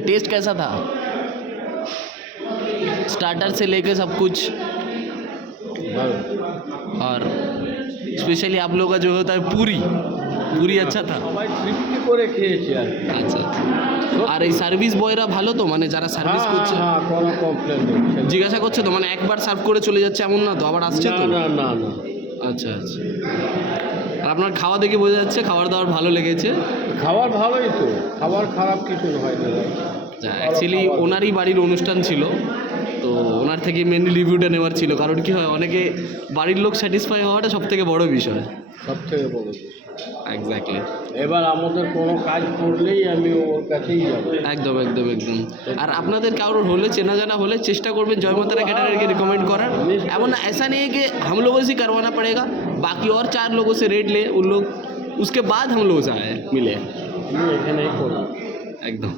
Test कैसा था? Starter से लेके सब कुछ, और स्पेशली आप लोगों का जो होता है पूरी पूरी अच्छा था। সবাই তৃপ্তি করে খেয়েছি আর কি। আচ্ছা আর এই সার্ভিস বয়রা ভালো তো, মানে যারা সার্ভিস করছে হ্যাঁ কোনো কমপ্লেন নেই। জিজ্ঞাসা করছে তো, মানে একবার সার্ভ করে চলে যাচ্ছে এমন না তো, আবার আসছে না তো? না না না আচ্ছা আচ্ছা। আর আপনার খাওয়া দেখে বোঝা যাচ্ছে খাবার দাবার ভালো লেগেছে। খাবার ভালোই তো, খাবার খারাপ কিছু হয় না। অ্যাকচুয়ালি ওনারই বাড়ির অনুষ্ঠান ছিল, তো ওনার থেকে মেনলি রিভিউটা নেওয়ার ছিল, কারণ কি হয় অনেকে বাড়ির লোক স্যাটিসফাই হওয়াটা সব থেকে বড় বিষয়। সব থেকে বড় বিষয়। এক্স্যাক্টলি। এবার আমাদের কোনো কাজ করলেই আমি ওর কাছেই যাবো। একদম একদম একদম। আর আপনাদের কারোর হলে চেনা জানা হলে চেষ্টা করবেন জয় माता कैटरर रिकमेंड करा। एमन ऐसा नहीं है कि हम लोगों से करवाना पड़ेगा, बाकी और 4 लोगों से रेट ले, उन लोग उसके बाद हम लोग से आए मिले। আমি এখানেই করবো एकदम।